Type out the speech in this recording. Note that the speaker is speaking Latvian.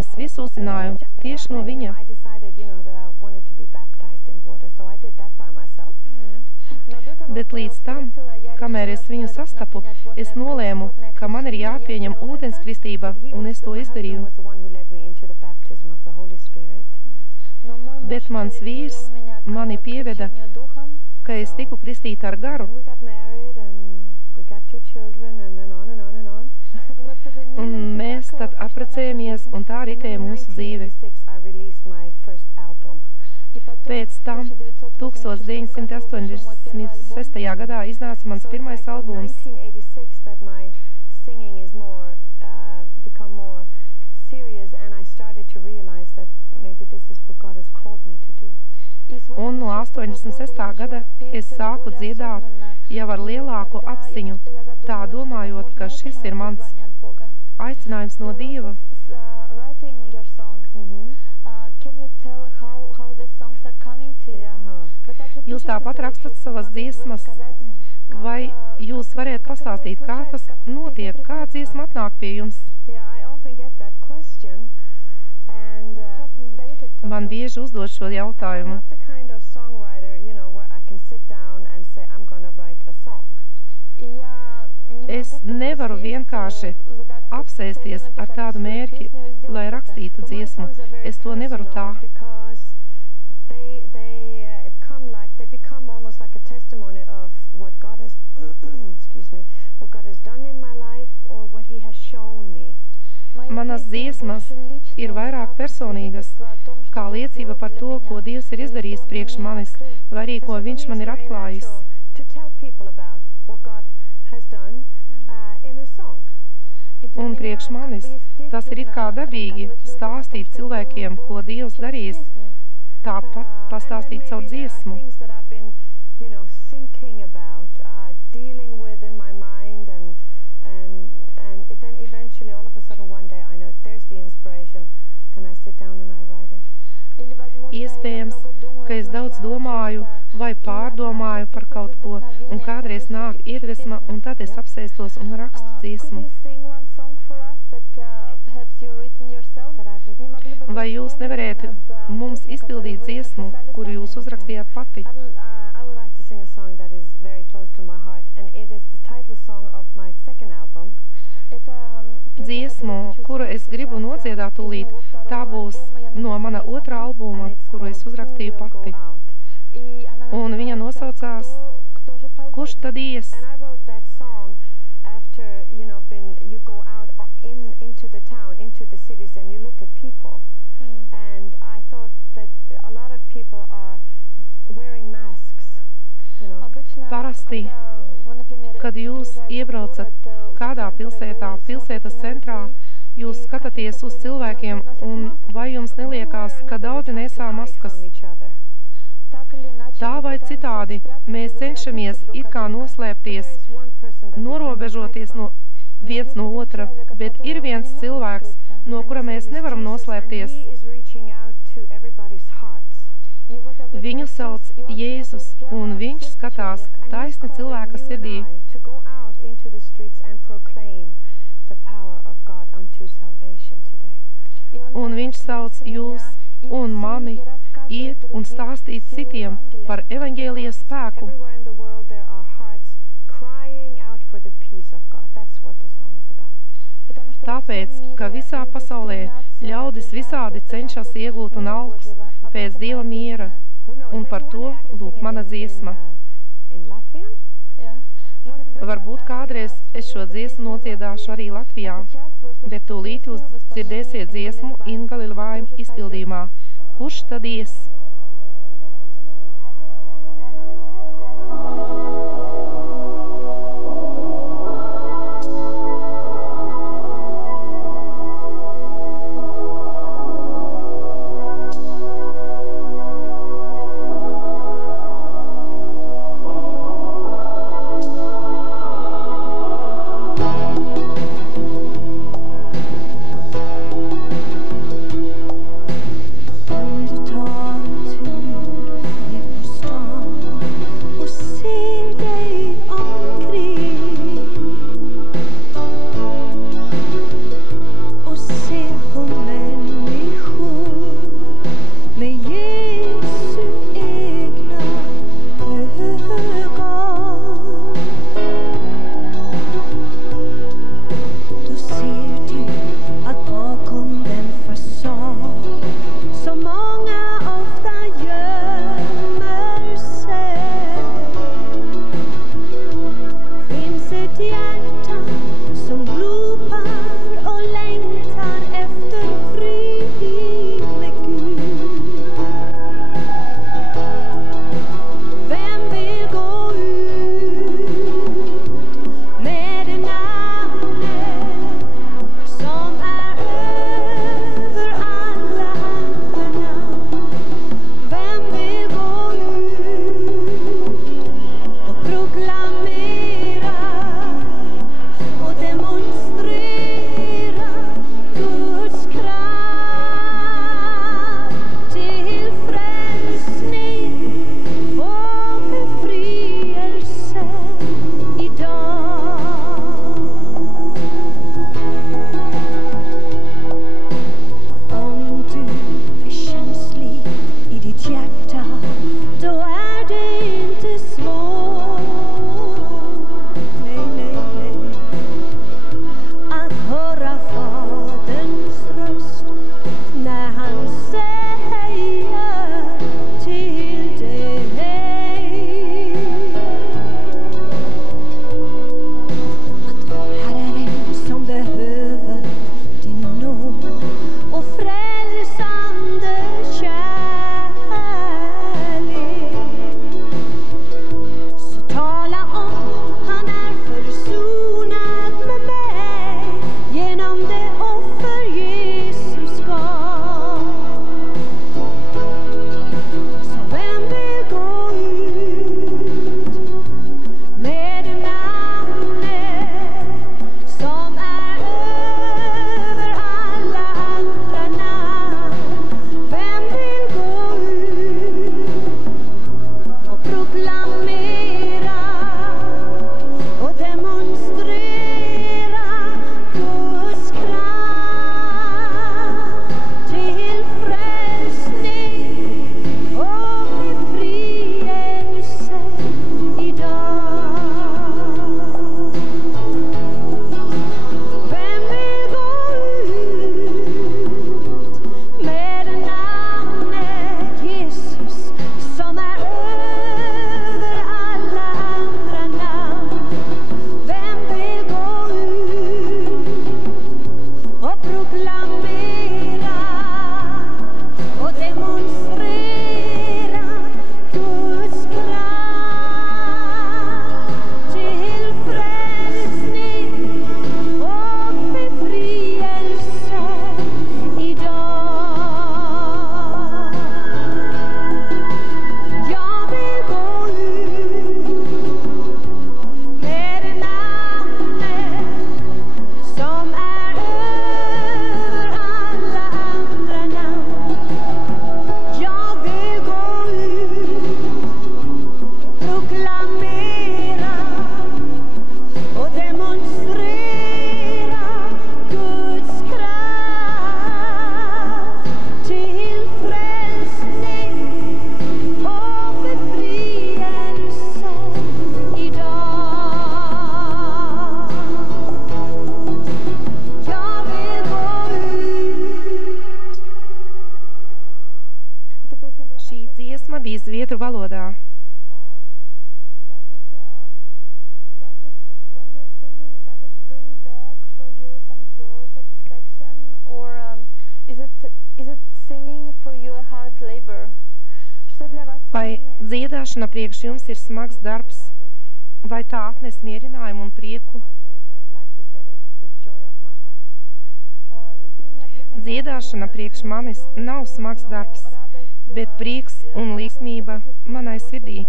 es visu uzzināju tieši no viņa. Bet līdz tam, kamēr es viņu sastapu, es nolēmu, ka man ir jāpieņem ūdenskristība, un es to izdarīju. Bet mans vīrs mani pieveda, ka es tiku kristīta ar garu. Un mēs tad apprecējamies, un tā ritēja mūsu dzīve. Pēc tam 1986. gadā iznāca mans pirmais albums. Un no 86. gada es sāku dziedāt jau ar lielāku apziņu, tā domājot, ka šis ir mans aicinājums no Dieva. Jūs tāpat rakstat savas dziesmas, vai jūs varētu pastāstīt, kā tas notiek, kā dziesma atnāk pie jums? Man bieži uzdod šo jautājumu. Es nevaru vienkārši apsēsties ar tādu mērķi, lai rakstītu dziesmu. Es to nevaru tā. Manas dziesmas ir vairāk personīgas, kā liecība par to, ko Dievs ir izdarījis priekš manis, vai arī ko viņš man ir atklājis. Un priekš manis tas ir it kā dabīgi stāstīt cilvēkiem, ko Dievs darījis, tāpat pastāstīt caur dziesmu. Iespējams, ka es daudz domāju vai pārdomāju par kaut ko, un kādreiz nāk iedvesma, un tad es apsēstos un rakstu dziesmu. Vai jūs nevarētu mums izpildīt dziesmu, kuru jūs uzrakstījāt pati? Dziesmu, kuru es gribu nodziedāt tūlīt, tā būs no mana otrā albuma, kuru es uzrakstīju pati. Un viņa nosaucās Kurš tad ies? Parasti, kad jūs iebraucat kādā pilsētā, pilsētas centrā, jūs skatāties uz cilvēkiem, un vai jums neliekās, ka daudzi nesā maskas? Tā vai citādi, mēs cenšamies it kā noslēpties, norobežoties no viens no otra, bet ir viens cilvēks, no kura mēs nevaram noslēpties. Viņu sauc Jēzus, un viņš skatās taisni cilvēka sirdī. Un viņš sauc jūs un mani iet un stāstīt citiem par evaņģēlijas spēku. Tāpēc, ka visā pasaulē ļaudis visādi cenšas iegūt un augst pēc Dieva miera, un par to lūk mana dziesma. Varbūt kādreiz es šo dziesmu nodziedāšu arī Latvijā, bet tūlīt jūs dzirdēsiet dziesmu Inga Lilvājuma izpildījumā. Kurš tad ies? Undertone zviedru valodā. Vai dziedāšana priekš jums ir smags darbs, vai tā atnes mierinājumu un prieku? Dziedāšana priekš manis nav smags darbs, bet prieks un līksmība manai sirdī.